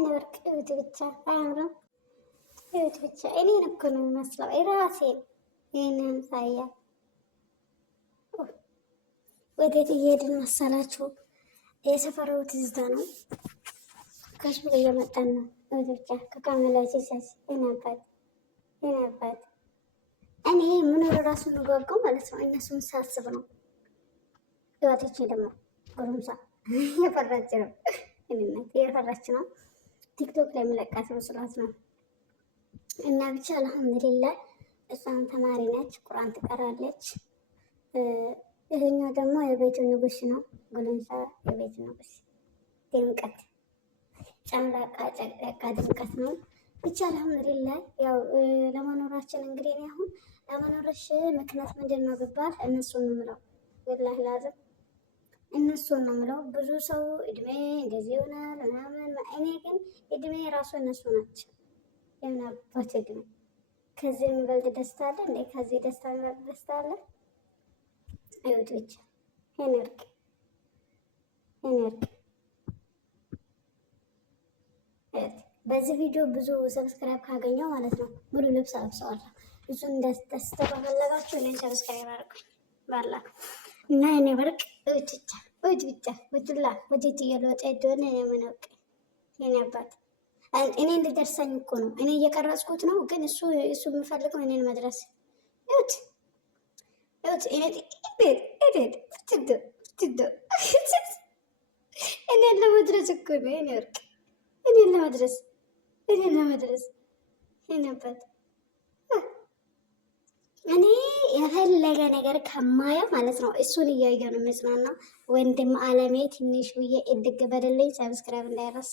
አይነ ወርቅ እዩት ብቻ አያምርም? እዩት ብቻ እኔን እኮ ነው የሚመስለው ራሴን ይህንን ሳያ ወዴት እየሄድን መሰላችሁ? የሰፈሩ ትዝታ ነው። ከሽ ብሎ እየመጣን ነው። ብቻ ከካሜላች ሰስ ይነባት እኔ ምኖር ራሱ ንጓጓው ማለት ነው። እነሱን ሳስብ ነው። ህይወቶቼ ደግሞ ጎረምሳ የፈራች ነው። እኔነት የፈራች ነው። ቲክቶክ ላይ የሚለቃት መስሏት ነው። እና ብቻ አልሐምዱሊላህ እሷም ተማሪ ነች፣ ቁርአን ትቀራለች። ይሄኛው ደግሞ የቤቱ ንጉስ ነው። ጎረምሳ የቤቱ ንጉስ ድምቀት ጨምላቃ ጨቅላቃ ድምቀት ነው። ብቻ አልሐምዱሊላህ ያው ለመኖራችን እንግዲህ እኔ አሁን ለመኖርሽ ምክንያት ምንድን ነው ብባል እነሱን ነው የምለው። ወላሂ ላዝም እነሱን ነው የምለው። ብዙ ሰው እድሜ እንደዚህ ይሆናል ምናምን፣ እኔ ግን እድሜ የራሱ እነሱ ናቸው። የምናባት እድሜ ከዚህ የሚበልጥ ደስታ አለ እንዴ? ከዚህ ደስታ የሚበልጥ ደስታ አለ? እዩት ብቻ ሄነርክ በዚህ ቪዲዮ ብዙ ሰብስክራይብ ካገኘው ማለት ነው ሙሉ ልብስ አብሰዋለሁ። ብዙ እንደስተፈለጋችሁ እኔን ሰብስክራይብ አድርጉኝ ባላ እና እኔ ወርቅ ብቻ ወጅላ ወጅት እየለወጠ እንደሆነ የምናውቅ የኔ አባት እኔ እንድደርሰኝ እኮ ነው። እኔ እየቀረጽኩት ነው፣ ግን እሱ የሚፈልገው እኔን መድረስ እዩት እኔን ለመድረስ እኮ ነው የኔ ወርቅ እኔን ለመድረስ የነበር እኔ የፈለገ ነገር ከማየው ማለት ነው እሱን እያየሁ ነው የምጽናናው። ወንድም አለሜ ትንሽ ብዬ እድግ በደለኝ። ሰብስክራይብ እንዳይረሳ።